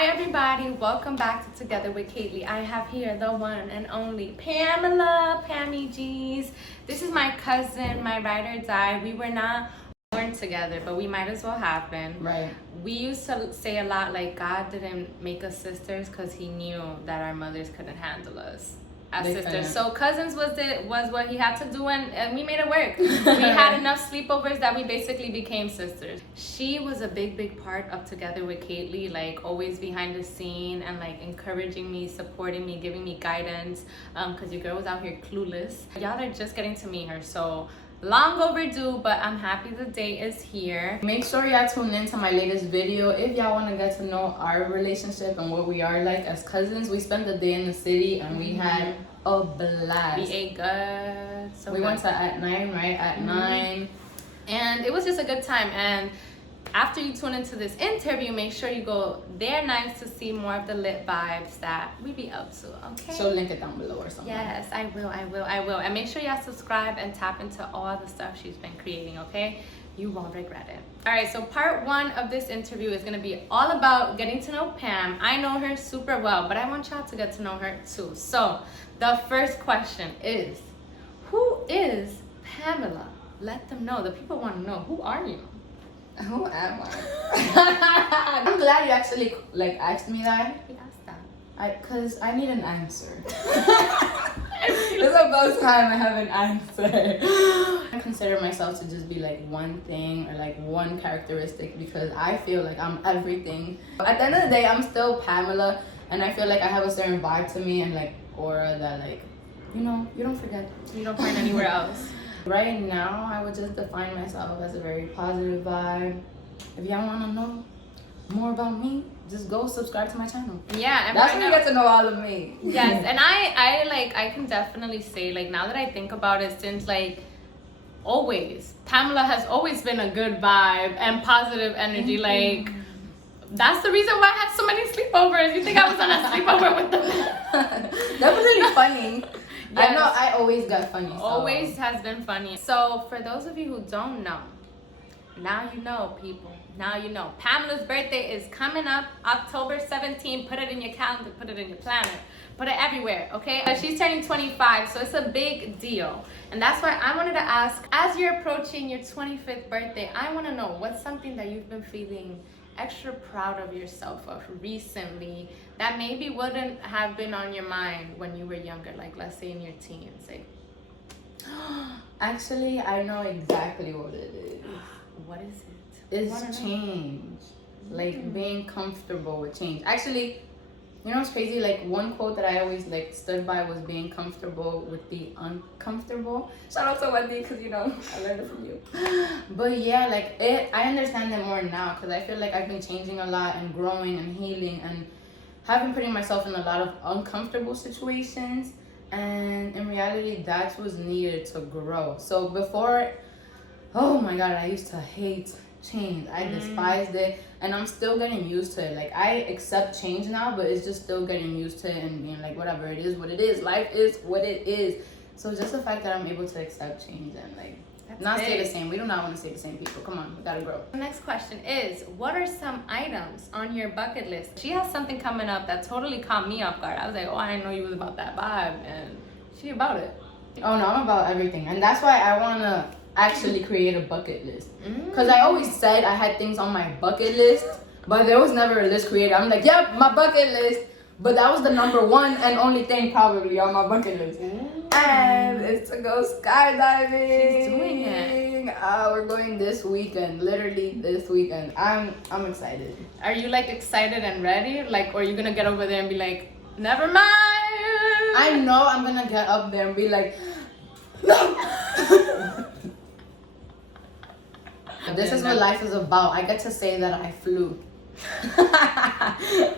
Hi everybody, welcome back to Together with Kaylee. I have here the one and only Pamela, Pammygz. This is my cousin, my ride or die. We were not born together, but we might as well have been. Right. We used to say a lot like God didn't make us sisters because he knew that our mothers couldn't handle us as sisters. So cousins was what he had to do, and we made it work. We had enough sleepovers that we basically became sisters. She was a big part of Together with Kaylee, like always behind the scene and like encouraging me, supporting me, giving me guidance, because your girl was out here clueless. Y'all are just getting to meet her, so long overdue, but I'm happy the day is here. Make sure y'all tune in to my latest video if y'all want to get to know our relationship and what we are like as cousins. We spent the day in the city and we had a blast. We ate good. We went to at 9, right? At 9. And it was just a good time. And after you tune into this interview, make sure you go there nice to see more of the lit vibes that we be up to, okay? So link it down below or something. Yes, I will. And make sure y'all subscribe and tap into all the stuff she's been creating, okay? You won't regret it. All right, so part 1 of this interview is gonna be all about getting to know Pam. I know her super well, but I want y'all to get to know her too. So the first question is, who is Pamela? Let them know. The people want to know, who are you? Who am I? I'm glad you actually like asked me that. We asked that. Cause I need an answer. It's about time I have an answer. I consider myself to just be like one thing or like one characteristic because I feel like I'm everything. At the end of the day, I'm still Pamela, and I feel like I have a certain vibe to me and like aura that like, you know, you don't forget. You don't find anywhere else. Right now, I would just define myself as a very positive vibe. If y'all want to know more about me, just go subscribe to my channel. Yeah, and that's when you get to know all of me. Yes, and I can definitely say, like, now that I think about it, since like always, Pamela has always been a good vibe and positive energy. Like, that's the reason why I had so many sleepovers. You think I was on a sleepover with them? That was really funny. Yes. I know, I always got funny. So. Always has been funny. So for those of you who don't know, now you know, people. Now you know. Pamela's birthday is coming up October 17th. Put it in your calendar, put it in your planner, put it everywhere, okay? She's turning 25, so it's a big deal. And that's why I wanted to ask, as you're approaching your 25th birthday, I want to know what's something that you've been feeling extra proud of yourself of recently that maybe wouldn't have been on your mind when you were younger, like let's say in your teens. Like, actually, I know exactly what it is. What is it? It's change. Like being comfortable with change. Actually, you know what's crazy? Like one quote that I always like stood by was being comfortable with the uncomfortable. Shout out to Wendy, because you know I learned it from you. But yeah, like I understand it more now because I feel like I've been changing a lot and growing and healing and having putting myself in a lot of uncomfortable situations. And in reality, that's what's needed to grow. So before, oh my God, I used to hate change. I despised it, and I'm still getting used to it. Like I accept change now, but it's just still getting used to it and being like, whatever, it is what it is. Life is what it is. So just the fact that I'm able to accept change and like not stay the same. We do not want to stay the same people. Come on, we gotta grow. The next question is, what are some items on your bucket list? She has something coming up that totally caught me off guard. I was like, oh, I didn't know you was about that vibe, and she about it. Oh no, I'm about everything, and that's why I wanna actually create a bucket list. Because I always said I had things on my bucket list, but there was never a list created. I'm like, yep, my bucket list. But that was the number 1 and only thing probably on my bucket list. And it's to go skydiving. She's doing it. We're going this weekend, literally this weekend. I'm excited. Are you like excited and ready? Like, or are you gonna get over there and be like, never mind? I know I'm gonna get up there and be like, no. This is what life is about. I get to say that I flew.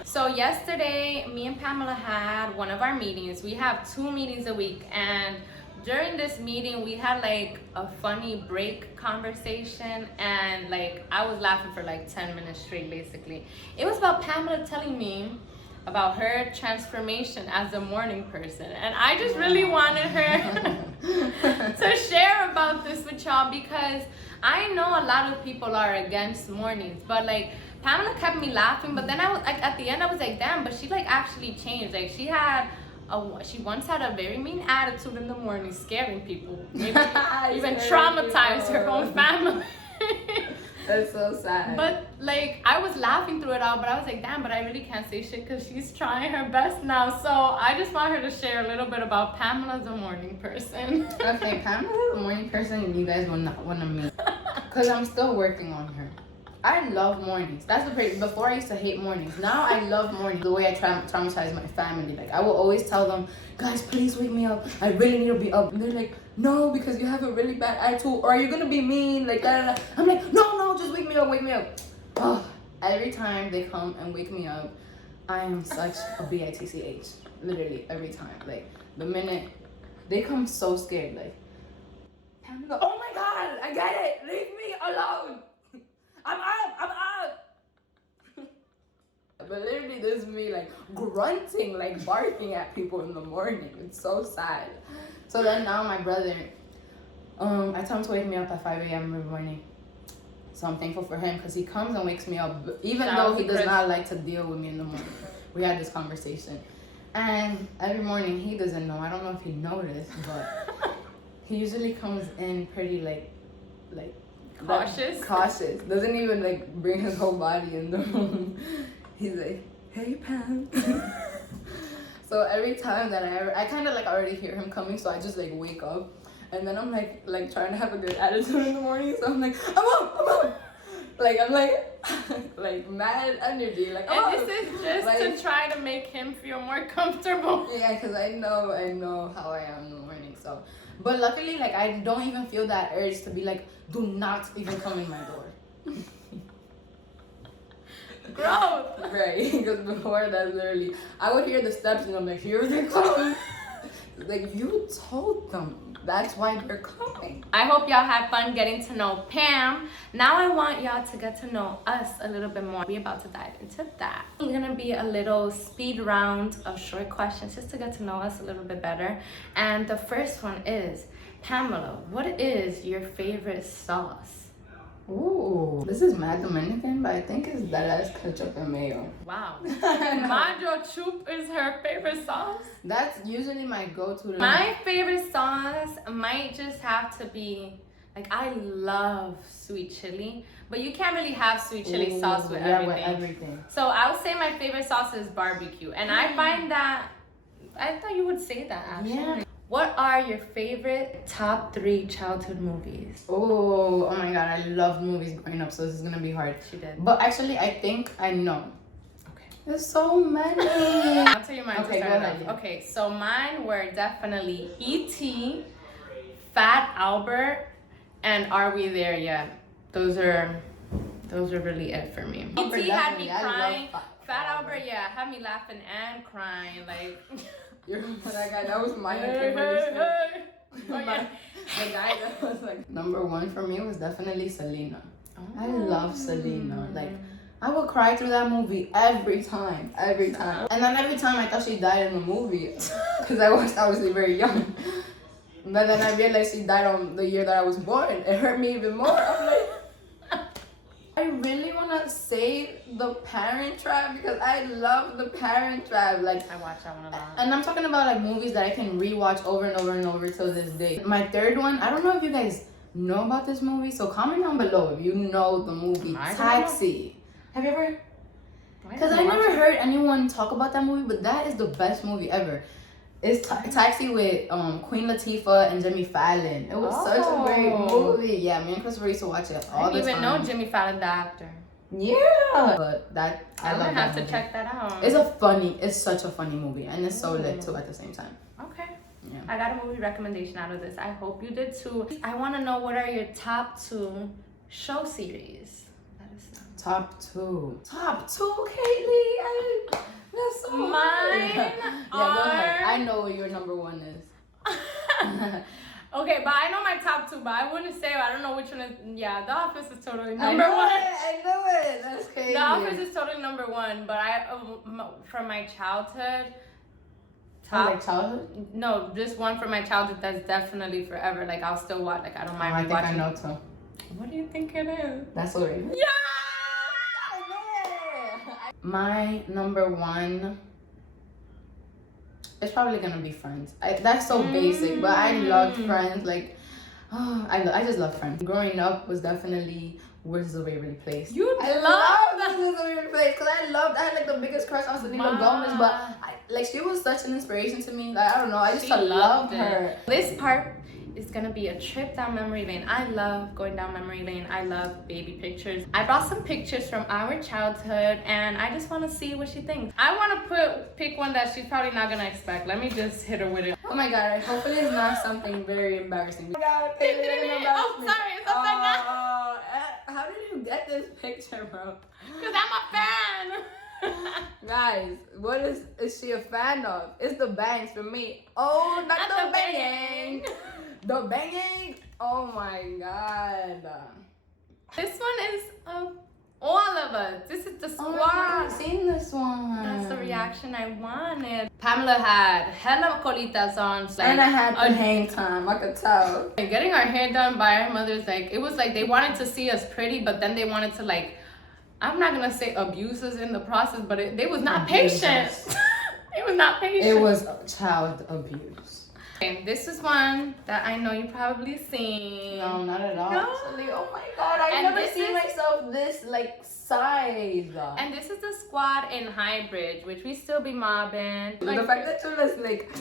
So yesterday, me and Pamela had one of our meetings. We have 2 meetings a week, and during this meeting, we had like a funny break conversation, and like I was laughing for like 10 minutes straight, basically. It was about Pamela telling me about her transformation as a morning person, and I just really wanted her to share about this with y'all because I know a lot of people are against mornings, but like Pamela kept me laughing, but then I was like, at the end, I was like, damn, but she like actually changed. Like she once had a very mean attitude in the morning, scaring people, maybe even traumatized her own family. That's so sad. But like I was laughing through it all, but I was like, damn, but I really can't say shit because she's trying her best now. So I just want her to share a little bit about Pamela the morning person. Okay, Pamela the morning person, and you guys will not want to meet, because I'm still working on her. I love mornings. That's the great. Before I used to hate mornings. Now I love mornings. The way I traumatize my family. Like I will always tell them, guys, please wake me up. I really need to be up. And they're like, no, because you have a really bad attitude, or are you gonna be mean? Like da. I'm like, no, just wake me up, wake me up. Oh, every time they come and wake me up, I am such a bitch. Literally every time. Like the minute they come, so scared. Like, oh my god, I get it. Leave me alone. I'm up. But literally, this is me like grunting, like barking at people in the morning. It's so sad. So then now my brother, I tell him to wake me up at 5 a.m. every morning. So I'm thankful for him because he comes and wakes me up, even though he does not like to deal with me in the morning. We had this conversation. And every morning, he doesn't know. I don't know if he noticed, but he usually comes in pretty like cautious. Doesn't even like bring his whole body in the room. He's like, hey Pam. So every time that I kind of like already hear him coming, so I just like wake up, and then I'm like trying to have a good attitude in the morning. So I'm like, I'm up. Like I'm like mad energy. Like and this is just like, to try to make him feel more comfortable. Yeah, because I know how I am in the morning. So, but luckily, like I don't even feel that urge to be like, do not even come in my door. Growth. Right, because before that, literally, I would hear the steps and I'm like, here they come. Like, you told them. That's why they're coming. I hope y'all had fun getting to know Pam. Now I want y'all to get to know us a little bit more. We're about to dive into that. It's gonna be a little speed round of short questions just to get to know us a little bit better. And the first one is, Pamela, what is your favorite sauce? Ooh, this is mad Dominican, but I think it's that ketchup and mayo. Wow. Mayo chup is her favorite sauce? That's usually my go-to. My favorite sauce might just have to be, like, I love sweet chili, but you can't really have sweet chili sauce with everything. So I would say my favorite sauce is barbecue. And I find that, I thought you would say that actually. Yeah. What are your favorite top 3 childhood movies? Oh my god, I loved movies growing up, so this is gonna be hard. She did. But actually, I think I know. Okay. There's so many. I'll tell you mine. Okay, go ahead. Okay, so mine were definitely E.T., Fat Albert, and Are We There Yet? Those are really it for me. E.T. had me crying. Fat Albert, yeah, had me laughing and crying, like. You're that guy. That was my favorite. Oh, yeah. The guy that was like number 1 for me was definitely Selena. Oh. I love Selena. Like I would cry through that movie every time. And then every time I thought she died in the movie because I was obviously very young. But then I realized she died on the year that I was born. It hurt me even more. I'm like, I really want to say The Parent Trap because I love The Parent Trap. Like I watch that one a lot. And I'm talking about like movies that I can rewatch over and over and over till this day. My third one, I don't know if you guys know about this movie, so comment down below if you know the movie Taxi. Have you ever? Because I never heard anyone talk about that movie, but that is the best movie ever. It's Taxi with Queen Latifah and Jimmy Fallon. It was such a great movie. Yeah, me and Christopher used to watch it all the time. I didn't even know Jimmy Fallon, the actor. Yeah, but that I'm gonna have to check that out. It's such a funny movie, and it's so lit too at the same time. Okay. Yeah. I got a movie recommendation out of this. I hope you did too. I want to know what are your top 2 show series. Top 2, Kaylee. That's so mine. Yeah, go ahead. I know what your number 1 is. Okay, but I know my top 2, but I wouldn't say, I don't know which one is. Yeah, The Office is totally number 1. I know it. That's crazy. The Office is totally number 1, but from my childhood. Like childhood? No, just one from my childhood that's definitely forever. Like I'll still watch. Like I don't mind watching. I know too. What do you think it is? That's what it is. Yeah! I know My number one, it's probably gonna be Friends. That's so basic, but I loved Friends. Like, oh, I just love Friends. Growing up was definitely Where's the Waverly Place. I love Where's the Waverly Place because I had like the biggest crush on Selena Gomez, but like she was such an inspiration to me. Like I don't know, I just loved her. This part is gonna be a trip down memory lane. I love going down memory lane. I love baby pictures. I brought some pictures from our childhood and I just want to see what she thinks. I want to pick one that she's probably not gonna expect. Let me just hit her with it. Oh my god, hopefully it's not something very embarrassing. Oh my god, oh sorry, it's upside down. How did you get this picture, bro? Because I'm a fan. Guys, what is she a fan of? It's the bangs for me. Oh, not the banging. The banging. Oh my god. This one is all of us. This is the squad. I've seen this one. That's the reaction I wanted. Pamela had hella colitas on. Like, and I had the hang time, I could tell. And getting our hair done by our mothers, like, it was like they wanted to see us pretty, but then they wanted to, like, I'm not gonna say abuse us in the process, but they was not patient. It was not patient. It was child abuse. Okay, this is one that I know you probably seen. No, not at all. No. Actually, oh my god, I've never seen myself this like size. And this is the squad in Highbridge, which we still be mobbing. Like, the fact that you're just like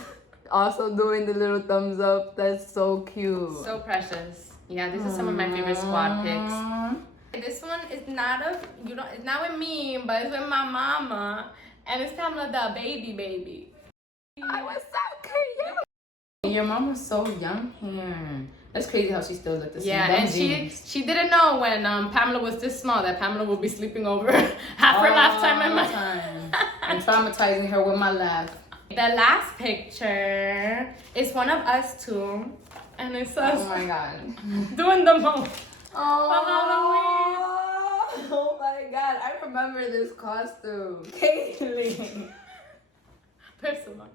also doing the little thumbs up, that's so cute. So precious. Yeah, this is some of my favorite squad pics. This one is not it's not with me, but it's with my mama. And it's Pamela the baby. I was so cute. Your mom was so young here. That's crazy how she still looked the same. Yeah, and she didn't know when Pamela was this small that Pamela would be sleeping over half her lifetime in my time. And traumatizing her with my laugh. The last picture is one of us two, and it's us. Oh my god. Doing the most. Oh my god, I remember this costume. Kaylee. First of all,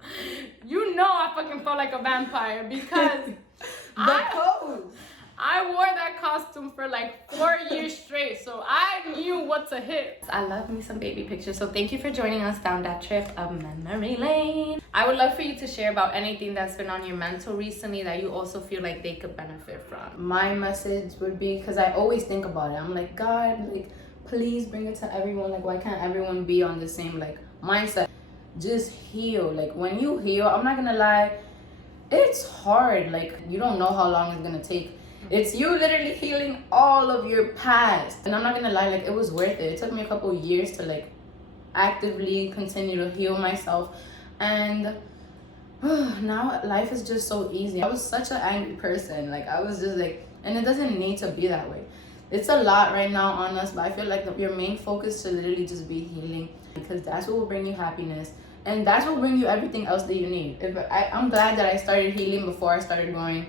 you know I fucking felt like a vampire because I wore that costume for like 4 years straight, so I knew what to hit. I love me some baby pictures, so thank you for joining us down that trip of memory lane. I would love for you to share about anything that's been on your mental recently that you also feel like they could benefit from. My message would be, because I always think about it, I'm like, God, like, please bring it to everyone. Like, why can't everyone be on the same like mindset? Just heal. Like, when you heal, I'm not gonna lie, it's hard. Like, you don't know how long it's gonna take. It's you literally healing all of your past. And I'm not gonna lie, like, it was worth it. It took me a couple years to like actively continue to heal myself. And now life is just so easy. I was such an angry person. Like, I was just like, and it doesn't need to be that way. It's a lot right now on us, but I feel like your main focus should literally just be healing, because that's what will bring you happiness. And that's what will bring you everything else that you need. I'm glad that I started healing before I started going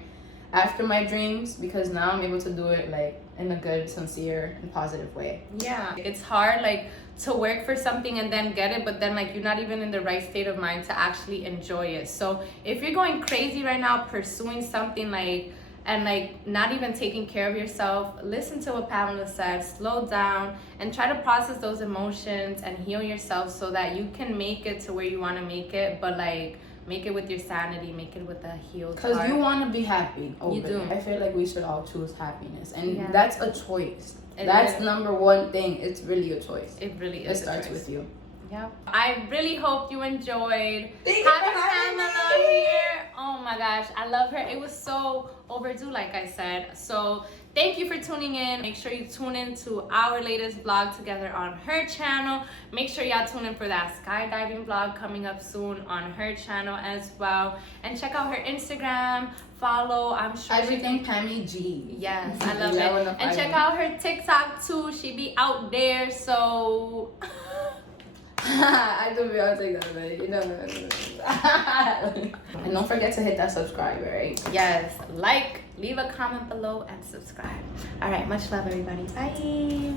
after my dreams, because now I'm able to do it like in a good, sincere, and positive way. Yeah, it's hard like to work for something and then get it, but then like you're not even in the right state of mind to actually enjoy it. So if you're going crazy right now pursuing something like and like not even taking care of yourself, listen to what Pamela said, slow down and try to process those emotions and heal yourself so that you can make it to where you want to make it, but like make it with your sanity, make it with a healed heart. Because you want to be happy. You do. I feel like we should all choose happiness, and yeah. That's a choice. That's number one thing. It's really a choice. It really is. It starts with you. Yep. I really hope you enjoyed having Pamela here. Oh my gosh, I love her. It was so overdue, like I said. So thank you for tuning in. Make sure you tune in to our latest vlog together on her channel. Make sure y'all tune in for that skydiving vlog coming up soon on her channel as well. And check out her Instagram. Follow, I'm sure everything Pammygz. Yes, I love it. And check out her TikTok too. She be out there, so I do be on TikTok, but you know. And don't forget to hit that subscribe, right? Yes, like, leave a comment below, and subscribe. All right, much love, everybody. Bye.